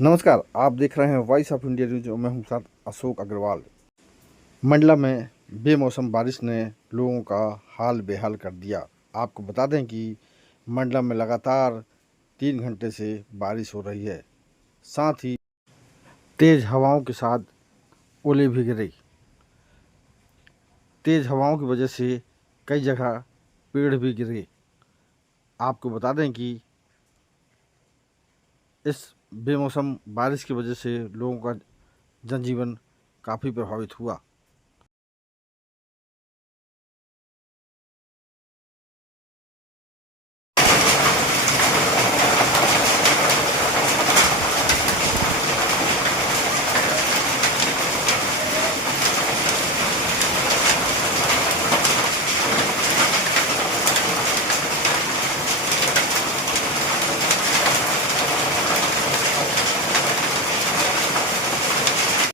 नमस्कार, आप देख रहे हैं वॉइस ऑफ इंडिया न्यूज और मैं हूं साथ अशोक अग्रवाल। मंडला में बेमौसम बारिश ने लोगों का हाल बेहाल कर दिया। आपको बता दें कि मंडला में लगातार 3 घंटे से बारिश हो रही है। साथ ही तेज़ हवाओं के साथ ओले भी गिरे। तेज़ हवाओं की वजह से कई जगह पेड़ भी गिरे। आपको बता दें कि इस बेमौसम बारिश की वजह से लोगों का जनजीवन काफ़ी प्रभावित हुआ।